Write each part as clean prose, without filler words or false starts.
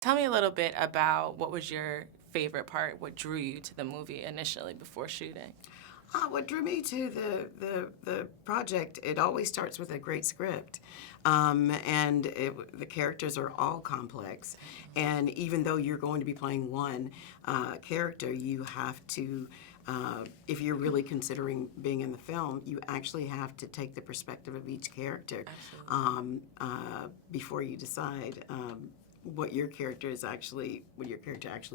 Tell me a little bit about what was your favorite part, what drew you to the movie initially before shooting? What drew me to the project, it always starts with a great script. And the characters are all complex. And even though you're going to be playing one character, you have to, if you're really considering being in the film, you actually have to take the perspective of each character before you decide what your character actually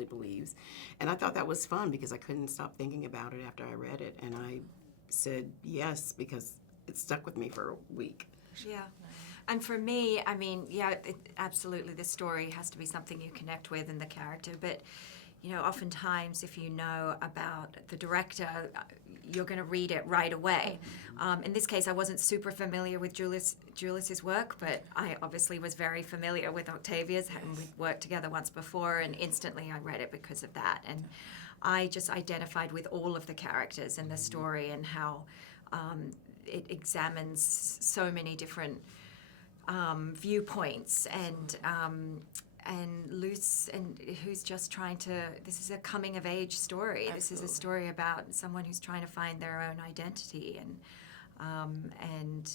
believes. And I thought that was fun because I couldn't stop thinking about it after I read it, and I said yes because it stuck with me for a week. Yeah. And for me, I mean, yeah, absolutely the story has to be something you connect with and the character, but you know, oftentimes if you know about the director, you're going to read it right away. In this case, I wasn't super familiar with Julius's work, but I obviously was very familiar with Octavia's, and we'd worked together once before, and instantly I read it because of that. And I just identified with all of the characters in the story and how it examines so many different viewpoints and Luce, and who's just trying to, this is a coming of age story. Absolutely. This is a story about someone who's trying to find their own identity and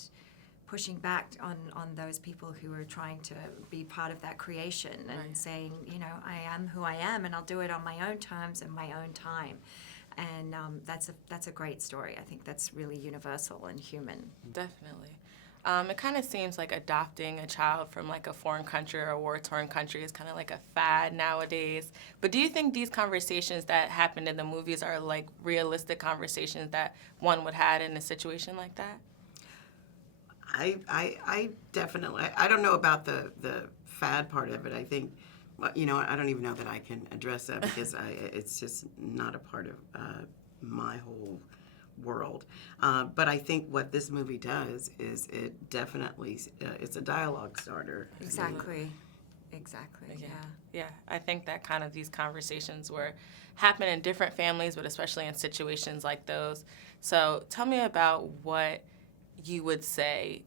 pushing back on those people who are trying to be part of that creation and saying, you know, I am who I am and I'll do it on my own terms and my own time. And that's a great story. I think that's really universal and human. Definitely. It kind of seems like adopting a child from like a foreign country or a war-torn country is kind of like a fad nowadays. But do you think these conversations that happened in the movies are like realistic conversations that one would have in a situation like that? I definitely, I don't know about the fad part of it. I think, you know, I don't even know that I can address that because it's just not a part of my whole world. But I think what this movie does is it definitely, it's a dialogue starter. Exactly. Exactly, yeah. Yeah, I think that kind of these conversations happen in different families, but especially in situations like those. So tell me about what you would say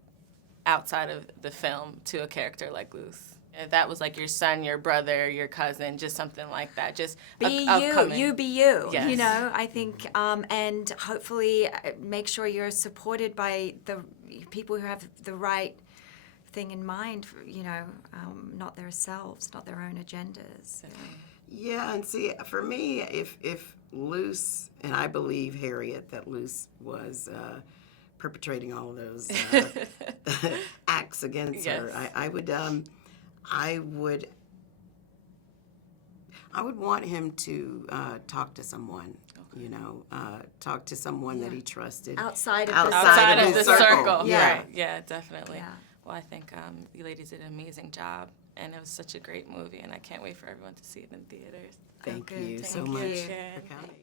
outside of the film to a character like Luce. If that was like your son, your brother, your cousin, just something like that. Just be you be you. Yes. You know, I think, and hopefully make sure you're supported by the people who have the right thing in mind. You know, not themselves, not their own agendas. Yeah, and see, for me, if Luce, and I believe Harriet that Luce was perpetrating all of those acts against her, I would want him to talk to someone, you know, talk to someone that he trusted. Outside of the circle. Yeah. Right. Yeah, definitely. Yeah. Well, I think you ladies did an amazing job, and it was such a great movie, and I can't wait for everyone to see it in theaters. Thank you so much for coming.